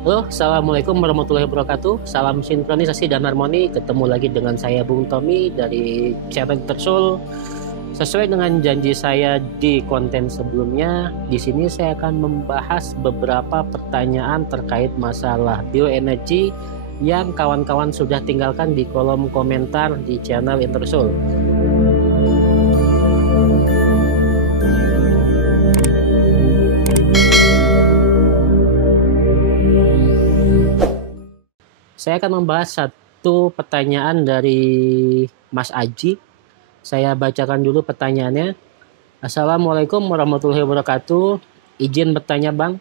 Halo, Assalamualaikum warahmatullahi wabarakatuh. Salam sinkronisasi dan harmoni. Ketemu lagi dengan saya Bung Tommy dari channel Tersul. Sesuai dengan janji saya di konten sebelumnya, di sini saya akan membahas beberapa pertanyaan terkait masalah bioenergi yang kawan-kawan sudah tinggalkan di kolom komentar di channel Intersul. Saya akan membahas satu pertanyaan dari Mas Aji. Saya bacakan dulu pertanyaannya. Assalamualaikum warahmatullahi wabarakatuh. Izin bertanya Bang.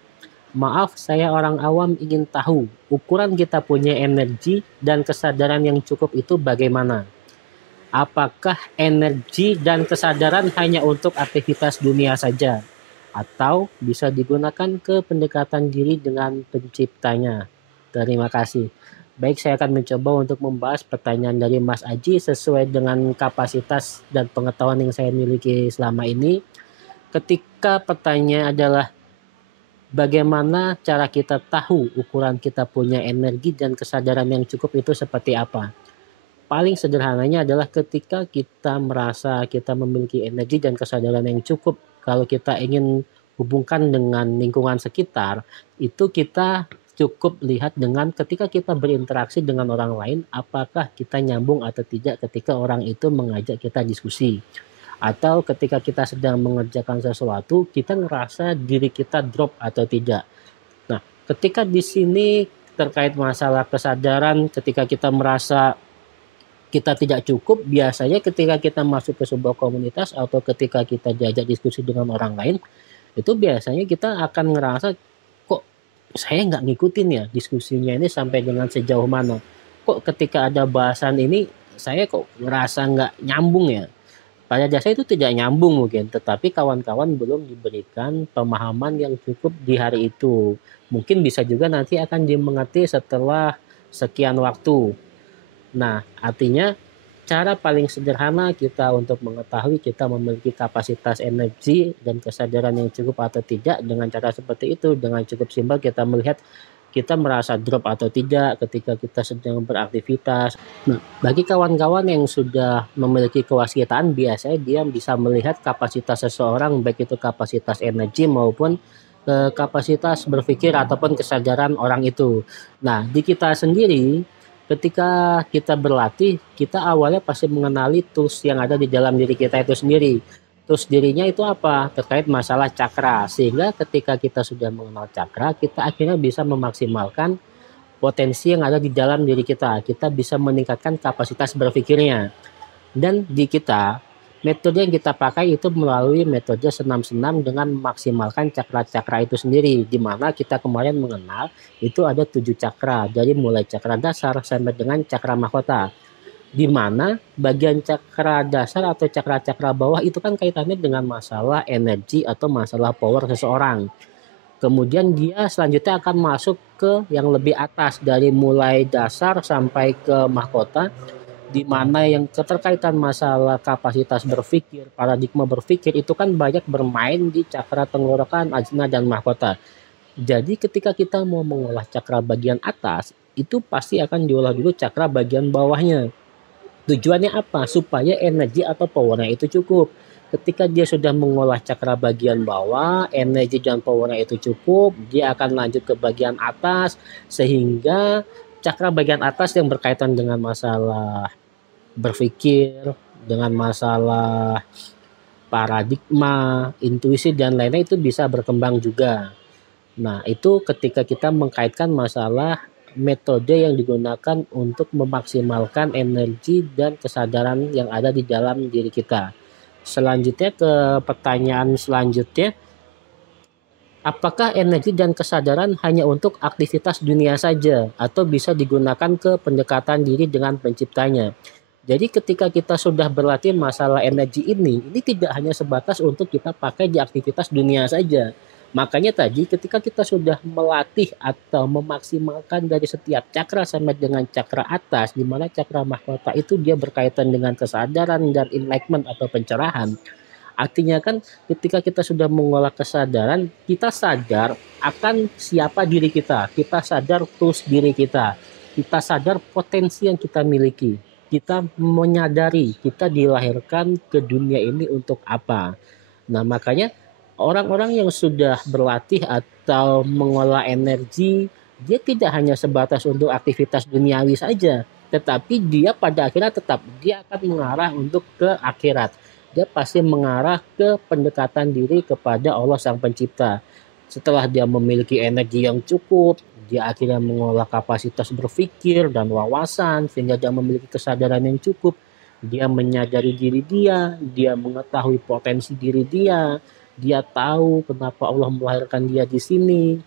Maaf, saya orang awam ingin tahu ukuran kita punya energi dan kesadaran yang cukup itu bagaimana? Apakah energi dan kesadaran hanya untuk aktivitas dunia saja? Atau bisa digunakan ke pendekatan diri dengan penciptanya? Terima kasih. Baik, saya akan mencoba untuk membahas pertanyaan dari Mas Aji sesuai dengan kapasitas dan pengetahuan yang saya miliki selama ini. Ketika pertanyaan adalah bagaimana cara kita tahu ukuran kita punya energi dan kesadaran yang cukup itu seperti apa? Paling sederhananya adalah ketika kita merasa kita memiliki energi dan kesadaran yang cukup. Kalau kita ingin hubungkan dengan lingkungan sekitar, itu kita cukup lihat dengan ketika kita berinteraksi dengan orang lain, apakah kita nyambung atau tidak ketika orang itu mengajak kita diskusi. Atau ketika kita sedang mengerjakan sesuatu, kita ngerasa diri kita drop atau tidak. Nah, ketika di sini terkait masalah kesadaran, ketika kita merasa kita tidak cukup, biasanya ketika kita masuk ke sebuah komunitas atau ketika kita diajak diskusi dengan orang lain, itu biasanya kita akan ngerasa, kok saya nggak ngikutin ya diskusinya ini sampai dengan sejauh mana. Kok ketika ada bahasan ini, saya kok ngerasa nggak nyambung ya. Pada dasarnya itu tidak nyambung mungkin, tetapi kawan-kawan belum diberikan pemahaman yang cukup di hari itu. Mungkin bisa juga nanti akan dimengerti setelah sekian waktu. Nah, artinya cara paling sederhana kita untuk mengetahui kita memiliki kapasitas energi dan kesadaran yang cukup atau tidak dengan cara seperti itu, dengan cukup simpel kita melihat kita merasa drop atau tidak ketika kita sedang beraktivitas. Nah, bagi kawan-kawan yang sudah memiliki kewaskitaan, biasanya dia bisa melihat kapasitas seseorang, baik itu kapasitas energi maupun kapasitas berpikir ataupun kesadaran orang itu. Nah, di kita sendiri ketika kita berlatih, kita awalnya pasti mengenali tools yang ada di dalam diri kita itu sendiri. Tools dirinya itu apa? Terkait masalah cakra. Sehingga ketika kita sudah mengenal cakra, kita akhirnya bisa memaksimalkan potensi yang ada di dalam diri kita. Kita bisa meningkatkan kapasitas berpikirnya. Dan di kita, metode yang kita pakai itu melalui metode senam-senam dengan memaksimalkan cakra-cakra itu sendiri. Di mana kita kemarin mengenal itu ada 7 cakra. Dari mulai cakra dasar sampai dengan cakra mahkota. Di mana bagian cakra dasar atau cakra-cakra bawah itu kan kaitannya dengan masalah energi atau masalah power seseorang. Kemudian dia selanjutnya akan masuk ke yang lebih atas dari mulai dasar sampai ke mahkota, di mana yang keterkaitan masalah kapasitas berpikir, paradigma berpikir itu kan banyak bermain di cakra tenggorokan, ajna, dan mahkota. Jadi ketika kita mau mengolah cakra bagian atas, itu pasti akan diolah dulu cakra bagian bawahnya. Tujuannya apa? Supaya energi atau powernya itu cukup. Ketika dia sudah mengolah cakra bagian bawah, energi dan powernya itu cukup, dia akan lanjut ke bagian atas, sehingga cakra bagian atas yang berkaitan dengan masalah berpikir, dengan masalah paradigma, intuisi, dan lainnya itu bisa berkembang juga. Nah, itu ketika kita mengkaitkan masalah metode yang digunakan untuk memaksimalkan energi dan kesadaran yang ada di dalam diri kita. Selanjutnya ke pertanyaan selanjutnya, apakah energi dan kesadaran hanya untuk aktivitas dunia saja atau bisa digunakan ke pendekatan diri dengan penciptanya? Jadi ketika kita sudah berlatih masalah energi ini tidak hanya sebatas untuk kita pakai di aktivitas dunia saja. Makanya tadi ketika kita sudah melatih atau memaksimalkan dari setiap cakra sampai dengan cakra atas, di mana cakra mahkota itu dia berkaitan dengan kesadaran dan enlightenment atau pencerahan. Artinya kan ketika kita sudah mengolah kesadaran, kita sadar akan siapa diri kita sadar terus diri kita sadar potensi yang kita miliki, kita menyadari kita dilahirkan ke dunia ini untuk apa. Nah, makanya orang-orang yang sudah berlatih atau mengolah energi, dia tidak hanya sebatas untuk aktivitas duniawi saja, tetapi dia pada akhirnya tetap dia akan mengarah untuk ke akhirat. Dia pasti mengarah ke pendekatan diri kepada Allah Sang Pencipta. Setelah dia memiliki energi yang cukup, dia akhirnya mengolah kapasitas berpikir dan wawasan sehingga dia memiliki kesadaran yang cukup. Dia menyadari diri dia mengetahui potensi diri dia tahu kenapa Allah melahirkan dia di sini.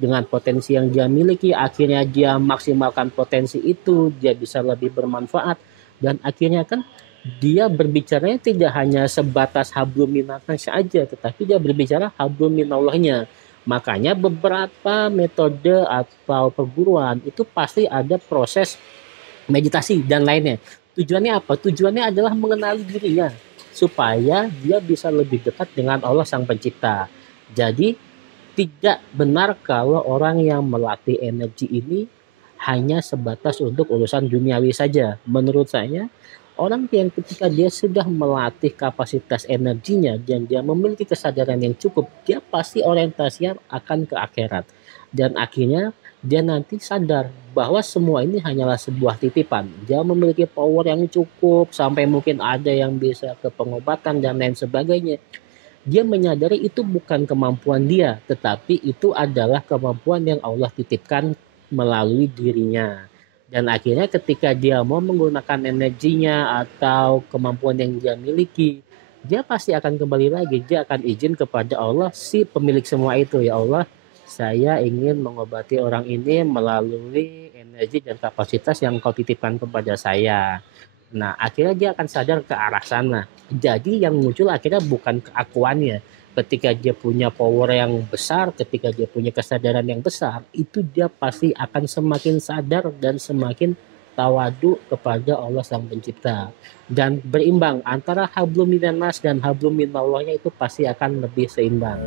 Dengan potensi yang dia miliki, akhirnya dia maksimalkan potensi itu, dia bisa lebih bermanfaat. Dan akhirnya kan dia berbicaranya tidak hanya sebatas hablum minallah saja, tetapi dia berbicara hablum minallahnya. Makanya beberapa metode atau perguruan itu pasti ada proses meditasi dan lainnya. Tujuannya apa? Tujuannya adalah mengenali dirinya supaya dia bisa lebih dekat dengan Allah Sang Pencipta. Jadi tidak benar kalau orang yang melatih energi ini hanya sebatas untuk urusan duniawi saja. Menurut saya, orang yang ketika dia sudah melatih kapasitas energinya dan dia memiliki kesadaran yang cukup, dia pasti orientasinya akan ke akhirat. Dan akhirnya dia nanti sadar bahwa semua ini hanyalah sebuah titipan. Dia memiliki power yang cukup sampai mungkin ada yang bisa ke pengobatan dan lain sebagainya. Dia menyadari itu bukan kemampuan dia, tetapi itu adalah kemampuan yang Allah titipkan melalui dirinya. Dan akhirnya ketika dia mau menggunakan energinya atau kemampuan yang dia miliki, dia pasti akan kembali lagi. Dia akan izin kepada Allah, si pemilik semua itu. Ya Allah, saya ingin mengobati orang ini melalui energi dan kapasitas yang kau titipkan kepada saya. Nah, akhirnya dia akan sadar ke arah sana. Jadi yang muncul akhirnya bukan keakuannya. Ketika dia punya power yang besar, ketika dia punya kesadaran yang besar, itu dia pasti akan semakin sadar dan semakin tawadu kepada Allah Sang Pencipta. Dan berimbang antara hablum minannas dan hablum minallahnya itu pasti akan lebih seimbang.